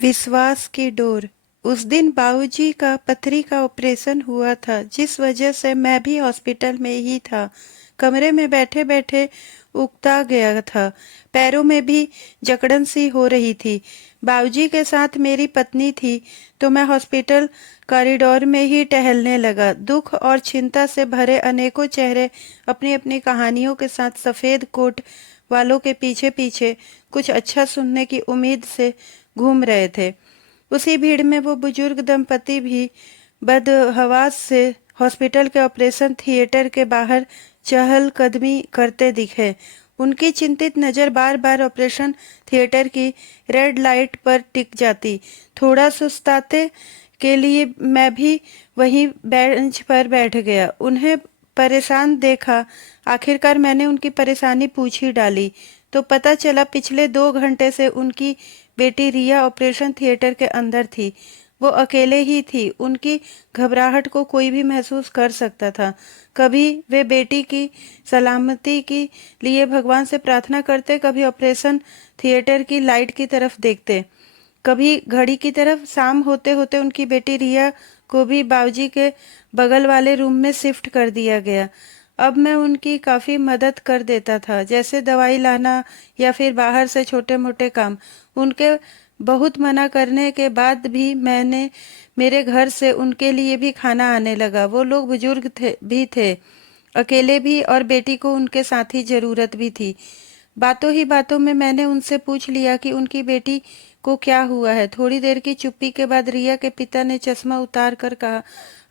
विश्वास की डोर। उस दिन बाबूजी का पथरी का ऑपरेशन हुआ था, जिस वजह से मैं भी हॉस्पिटल में ही था। कमरे में बैठे बैठे उकता गया था। पैरों में भी जकड़न सी हो रही थी। बाबूजी के साथ मेरी पत्नी थी, तो मैं हॉस्पिटल कॉरिडोर में ही टहलने लगा। दुख और चिंता से भरे अनेकों चेहरे अपनी अपनी कहानियों के साथ सफेद कोट वालों के पीछे पीछे कुछ अच्छा सुनने की उम्मीद से घूम रहे थे। उसी भीड़ में वो बुजुर्ग दंपति भी बदहवास से हॉस्पिटल के ऑपरेशन थिएटर के बाहर चहलकदमी करते दिखे। उनकी चिंतित नज़र बार बार ऑपरेशन थिएटर की रेड लाइट पर टिक जाती। थोड़ा सुस्ताते के लिए मैं भी वहीं बेंच पर बैठ गया। उन्हें परेशान देखा। आखिरकार मैंने उनकी परेशानी पूछ ही डाली, तो पता चला पिछले 2 घंटे से उनकी बेटी रिया ऑपरेशन थिएटर के अंदर थी। वो अकेले ही थी। उनकी घबराहट को कोई भी महसूस कर सकता था। कभी वे बेटी की सलामती के लिए भगवान से प्रार्थना करते, कभी ऑपरेशन थिएटर की लाइट की तरफ देखते, कभी घड़ी की तरफ। शाम होते होते उनकी बेटी रिया को भी बाबूजी के बगल वाले रूम में शिफ्ट कर दिया गया। अब मैं उनकी काफ़ी मदद कर देता था, जैसे दवाई लाना या फिर बाहर से छोटे मोटे काम। उनके बहुत मना करने के बाद भी मैंने मेरे घर से उनके लिए भी खाना आने लगा। वो लोग बुजुर्ग थे, अकेले भी, और बेटी को उनके साथ ही ज़रूरत भी थी। बातों ही बातों में मैंने उनसे पूछ लिया कि उनकी बेटी को क्या हुआ है। थोड़ी देर की चुप्पी के बाद रिया के पिता ने चश्मा उतार कर कहा,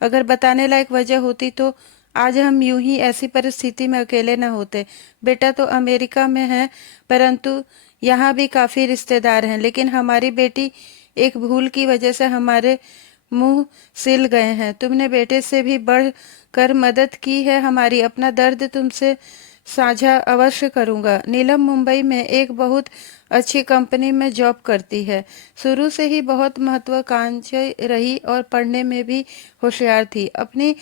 अगर बताने लायक वजह होती तो आज हम यूं ही ऐसी परिस्थिति में अकेले न होते। बेटा तो अमेरिका में है, परंतु यहाँ भी काफ़ी रिश्तेदार हैं, लेकिन हमारी बेटी एक भूल की वजह से हमारे मुंह सिल गए हैं। तुमने बेटे से भी बढ़ कर मदद की है हमारी। अपना दर्द तुमसे साझा अवश्य करूंगा। नीलम मुंबई में एक बहुत अच्छी कंपनी में जॉब करती है। शुरू से ही बहुत महत्वाकांक्षी रही और पढ़ने में भी होशियार थी। अपनी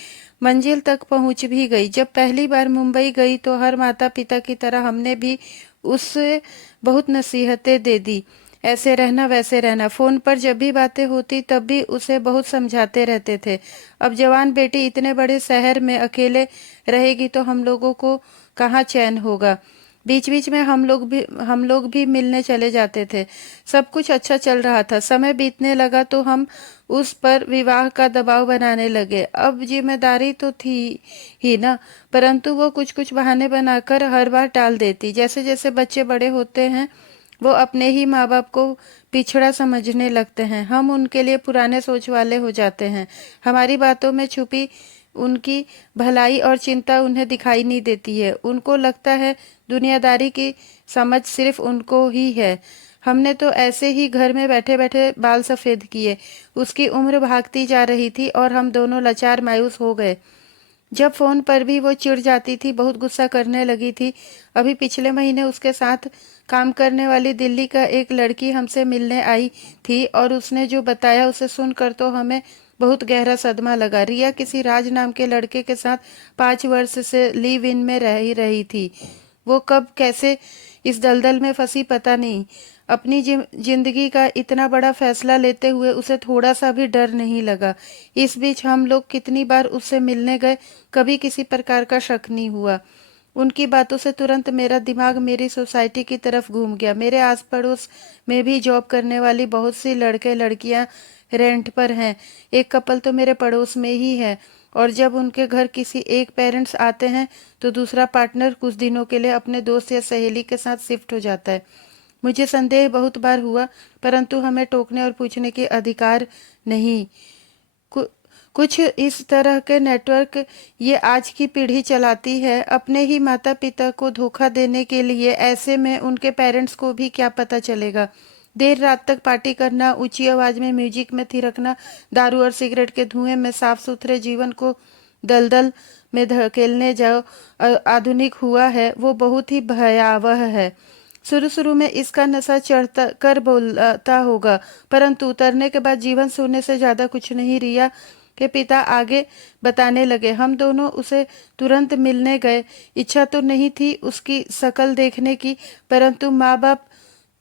मंजिल तक पहुंच भी गई। जब पहली बार मुंबई गई तो हर माता पिता की तरह हमने भी उससे बहुत नसीहतें दे दी, ऐसे रहना वैसे रहना। फोन पर जब भी बातें होती तब भी उसे बहुत समझाते रहते थे। अब जवान बेटी इतने बड़े शहर में अकेले रहेगी तो हम लोगों को कहाँ चैन होगा। बीच बीच में हम लोग भी मिलने चले जाते थे। सब कुछ अच्छा चल रहा था। समय बीतने लगा तो हम उस पर विवाह का दबाव बनाने लगे। अब जिम्मेदारी तो थी ही ना, परंतु वो कुछ कुछ बहाने बनाकर हर बार टाल देती। जैसे जैसे बच्चे बड़े होते हैं वो अपने ही माँ बाप को पिछड़ा समझने लगते हैं। हम उनके लिए पुराने सोच वाले हो जाते हैं। हमारी बातों में छुपी उनकी भलाई और चिंता उन्हें दिखाई नहीं देती है। उनको लगता है दुनियादारी की समझ सिर्फ उनको ही है। हमने तो ऐसे ही घर में बैठे बैठे बाल सफ़ेद किए। उसकी उम्र भागती जा रही थी और हम दोनों लाचार मायूस हो गए। जब फोन पर भी वो चिढ़ जाती थी, बहुत गुस्सा करने लगी थी। अभी पिछले महीने उसके साथ काम करने वाली दिल्ली का एक लड़की हमसे मिलने आई थी और उसने जो बताया उसे सुनकर तो हमें बहुत गहरा सदमा लगा। रिया किसी राज नाम के लड़के के साथ 5 वर्ष से लिव इन में रह ही रही थी। वो कब कैसे इस दलदल में फंसी पता नहीं। अपनी जिंदगी का इतना बड़ा फैसला लेते हुए उसे थोड़ा सा भी डर नहीं लगा। इस बीच हम लोग कितनी बार उससे मिलने गए, कभी किसी प्रकार का शक नहीं हुआ। उनकी बातों से तुरंत मेरा दिमाग मेरी सोसाइटी की तरफ घूम गया। मेरे आस पड़ोस में भी जॉब करने वाली बहुत सी लड़के लड़कियां रेंट पर हैं। एक कपल तो मेरे पड़ोस में ही है, और जब उनके घर किसी एक पेरेंट्स आते हैं तो दूसरा पार्टनर कुछ दिनों के लिए अपने दोस्त या सहेली के साथ शिफ्ट हो जाता है। मुझे संदेह बहुत बार हुआ, परंतु हमें टोकने और पूछने के अधिकार नहीं। कु, कुछ इस तरह के नेटवर्क ये आज की पीढ़ी चलाती है, अपने ही माता पिता को धोखा देने के लिए। ऐसे में उनके पेरेंट्स को भी क्या पता चलेगा। देर रात तक पार्टी करना, ऊंची आवाज में म्यूजिक में थिरकना, दारू और सिगरेट के धुएं में साफ सुथरे जीवन को दलदल में धकेलने जो आधुनिक हुआ है वो बहुत ही भयावह है। शुरू शुरू में इसका नशा चढ़ता कर बोलता होगा, परंतु उतरने के बाद जीवन सोने से ज्यादा कुछ नहीं। रिया के पिता आगे बताने लगे, हम दोनों उसे तुरंत मिलने गए। इच्छा तो नहीं थी उसकी शक्ल देखने की, परंतु माँ बाप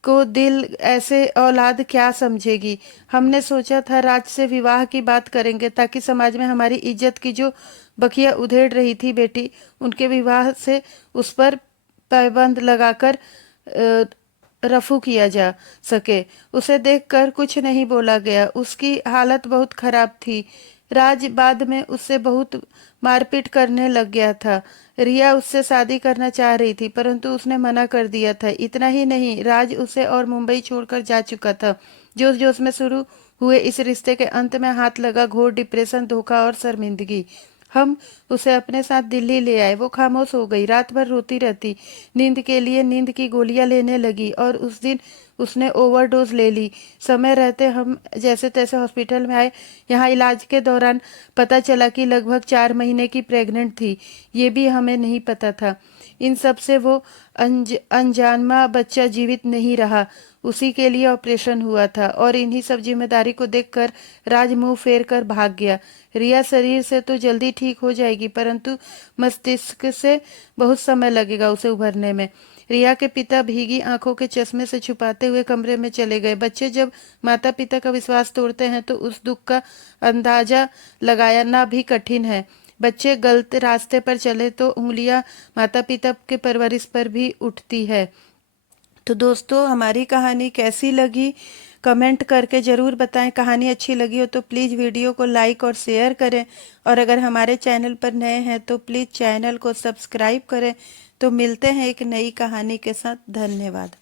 को दिल ऐसे औलाद क्या समझेगी। हमने सोचा था राज से विवाह की बात करेंगे ताकि समाज में हमारी इज्जत की जो बखिया उधेड़ रही थी बेटी, उनके विवाह से उस पर पाबंद लगाकर रफू किया जा सके। उसे देखकर कुछ नहीं बोला गया। उसकी हालत बहुत खराब थी। राज बाद में उससे बहुत मारपीट करने लग गया था। रिया उससे शादी करना चाह रही थी परंतु उसने मना कर दिया था। इतना ही नहीं, राज उसे और मुंबई छोड़कर जा चुका था। जोश जोश में शुरू हुए इस रिश्ते के अंत में हाथ लगा घोर डिप्रेशन, धोखा और शर्मिंदगी। हम उसे अपने साथ दिल्ली ले आए। वो खामोश हो गई, रात भर रोती रहती, नींद के लिए नींद की गोलियां लेने लगी और उस दिन उसने ओवरडोज ले ली। समय रहते हम जैसे तैसे हॉस्पिटल में आए। यहाँ इलाज के दौरान पता चला कि लगभग 4 महीने की प्रेग्नेंट थी। ये भी हमें नहीं पता था। इन सब से वो अनजानमा बच्चा जीवित नहीं रहा। उसी के लिए ऑपरेशन हुआ था और इन्हीं सब जिम्मेदारी को देखकर राज मुंह फेर कर भाग गया। रिया शरीर से तो जल्दी ठीक हो जाएगी परंतु मस्तिष्क से बहुत समय लगेगा उसे उभरने में। रिया के पिता भीगी आंखों के चश्मे से छुपाते हुए कमरे में चले गए। बच्चे जब माता पिता का विश्वास तोड़ते हैं तो उस दुख का अंदाजा लगाना भी कठिन है। बच्चे गलत रास्ते पर चले तो उंगलियां माता पिता के परवरिश पर भी उठती है। तो दोस्तों, हमारी कहानी कैसी लगी कमेंट करके ज़रूर बताएं। कहानी अच्छी लगी हो तो प्लीज़ वीडियो को लाइक और शेयर करें और अगर हमारे चैनल पर नए हैं तो प्लीज़ चैनल को सब्सक्राइब करें। तो मिलते हैं एक नई कहानी के साथ। धन्यवाद।